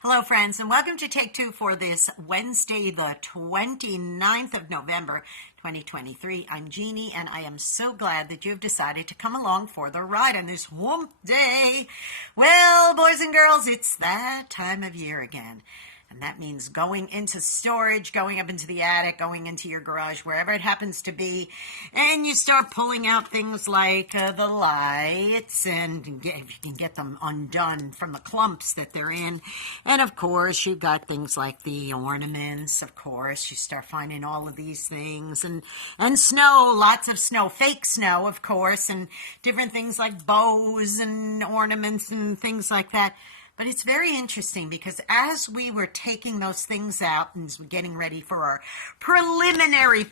Hello, friends, and welcome to Take Two for this Wednesday, the 29th of November, 2023. I'm Jeannie, and I am so glad that you've decided to come along for the ride on this hump day. Well, boys and girls, it's that time of year again. And that means going into storage, going up into the attic, going into your garage, wherever it happens to be. And you start pulling out things like the lights, and if you can get them undone from the clumps that they're in. And of course, you got things like the ornaments. Of course, you start finding all of these things. And snow, lots of snow, fake snow, of course, and different things like bows and ornaments and things like that. But it's very interesting because as we were taking those things out and getting ready for our preliminary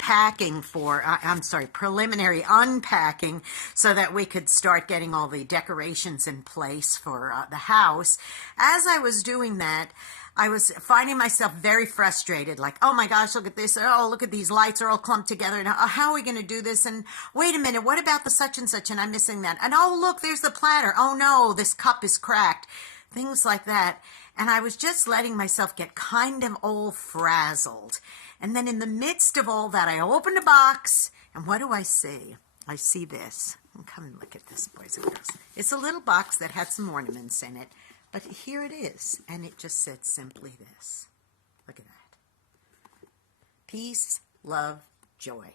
preliminary unpacking so that we could start getting all the decorations in place for the house, as I was doing that, I was finding myself very frustrated, like, oh my gosh, look at this. Oh, look at these lights are all clumped together. And how are we going to do this? And wait a minute, what about the such and such? And I'm missing that. And oh, look, there's the platter. Oh no, this cup is cracked. Things like that. And I was just letting myself get kind of all frazzled. And then in the midst of all that, I opened a box, and what do I see? I see this. Come and look at this, boys and girls. It's a little box that had some ornaments in it, but here it is, and it just said simply this. Look at that. Peace, love, joy.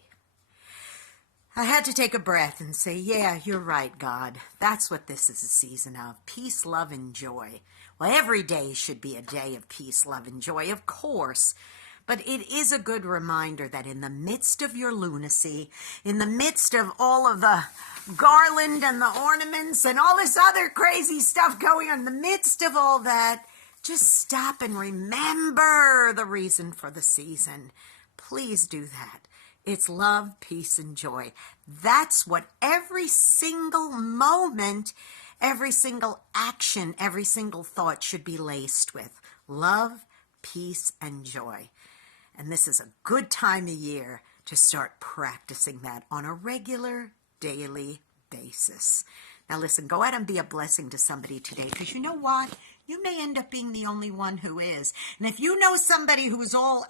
I had to take a breath and say, yeah, you're right, God. That's what this is a season of. Peace, love, and joy. Well, every day should be a day of peace, love, and joy, of course. But it is a good reminder that in the midst of your lunacy, in the midst of all of the garland and the ornaments and all this other crazy stuff going on, in the midst of all that, just stop and remember the reason for the season. Please do that. It's love, peace, and joy. That's what every single moment, every single action, every single thought should be laced with. Love, peace, and joy. And this is a good time of year to start practicing that on a regular, daily basis. Now listen, go out and be a blessing to somebody today, because you know what? You may end up being the only one who is. And if you know somebody who's all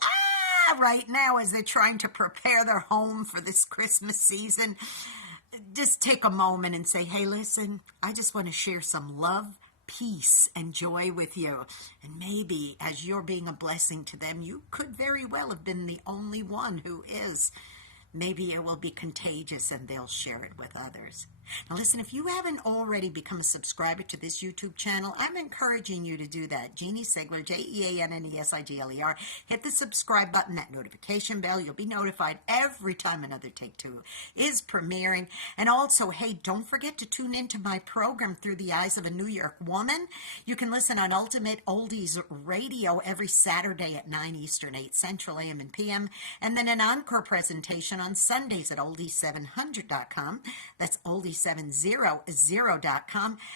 right now as they're trying to prepare their home for this Christmas season, just take a moment and say, hey, listen, I just want to share some love, peace, and joy with you. And maybe as you're being a blessing to them, you could very well have been the only one who is. Maybe it will be contagious and they'll share it with others. Now listen, if you haven't already become a subscriber to this YouTube channel, I'm encouraging you to do that. Jeanne Sigler, Jeannesigler. Hit the subscribe button, that notification bell. You'll be notified every time another Take Two is premiering. And also, hey, don't forget to tune into my program, Through the Eyes of a New York Woman. You can listen on Ultimate Oldies Radio every Saturday at 9 Eastern, 8 Central, AM and PM. And then an encore presentation on Sundays at oldie700.com. That's oldie700.com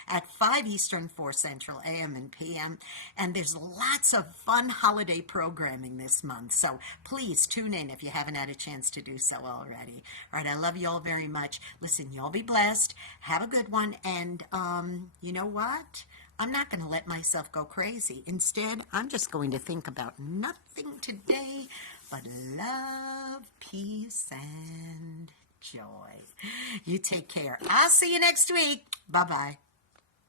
at 5 Eastern, 4 Central, AM and PM. And there's lots of fun holiday programming this month. So please tune in if you haven't had a chance to do so already. All right, I love you all very much. Listen, y'all be blessed. Have a good one. And you know what? I'm not going to let myself go crazy. Instead, I'm just going to think about nothing today but love, peace, and joy. You take care. I'll see you next week. Bye-bye.